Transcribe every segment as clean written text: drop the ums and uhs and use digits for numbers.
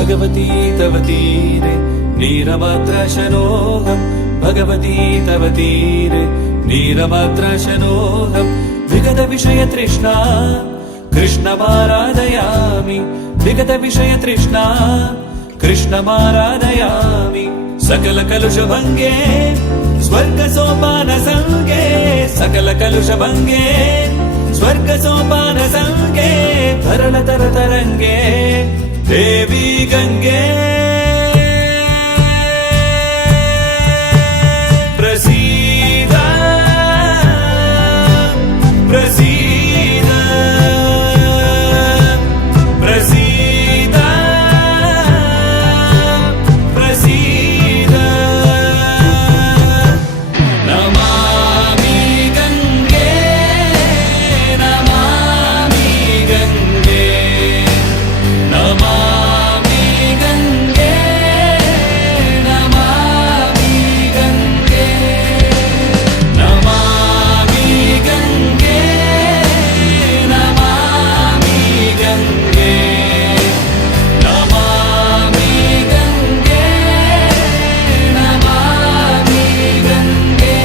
भगवती तव तीरे नीरमद्रशनोऽहम् भगवती तव तीरे नीरमद्रशनोऽहम् विगतविषयतृष्णा कृष्णमाराधयामि विगतविषयतृष्णा कृष्णमाराधयामि सकलकलुषभङ्गे स्वर्गसोपानसङ्गे सकलकलुषभङ्गे स्वर्गसोपानसङ्गे भरणतरतरङ्गे देवी गंगे प्रसीद प्रसीद प्रसीद प्रसीद नमामि गंगे नमामि गंगे नमामि गंगे नमामि गंगे नमामि गंगे नमामि गंगे नमामि गंगे नमामि गंगे।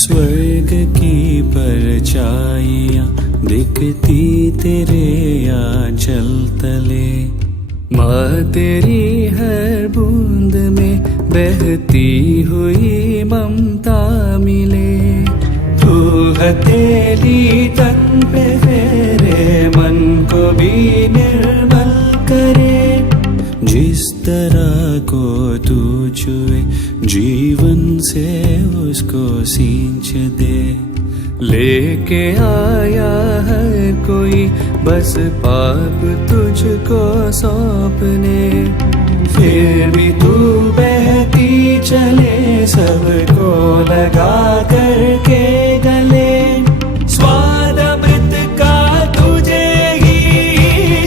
स्वर्ग की परछाइयाँ दिखती तेरे आंचल तले, माँ तेरी हर बूंद में बहती हुई ममता मिले। तू हथेली तन पे फेरे मन को भी निर्मल करे, जिस तरह को तू छुए जीवन से उसको सींच दे। लेके आया हर कोई बस पाप तुझको सौंपने, फिर भी तू बहती चले सबको लगा करके गले। स्वाद अमृत का तुझे ही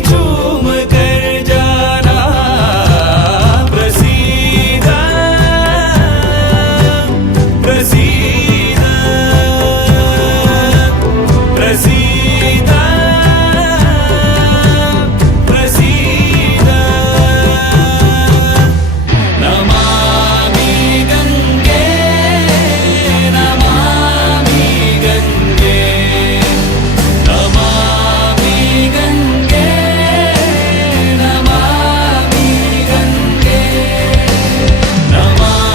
चूम कर जाना, प्रसीद प्रसीद प्रसीद प्रसीद। नमामि गंगे नमामि गंगे नमामि गंगे नमामि गंगे नमामि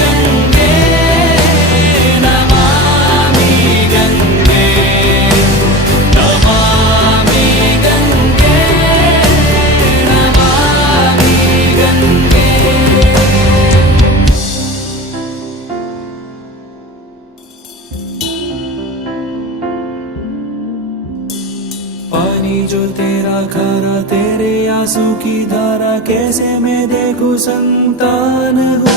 गंगे नमामि गंगे नमामि गंगे नमामि गंगे। पानी जो तेरा खारा तेरे आंसू की धारा, कैसे मैं देखूं संतान हो।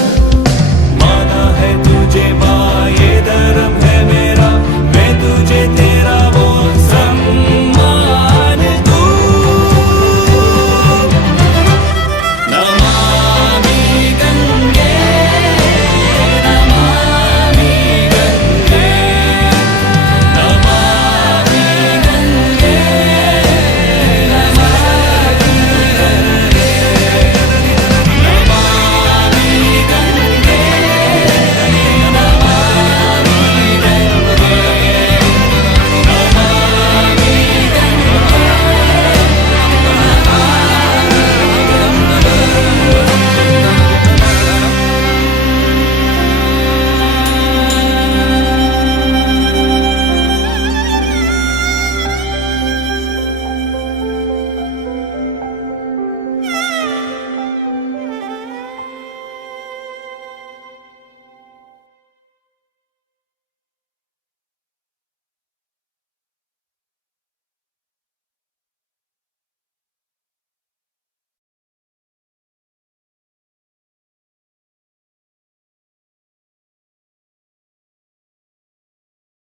माना है तुझे माँ ये धर्म है मेरा, मैं तुझे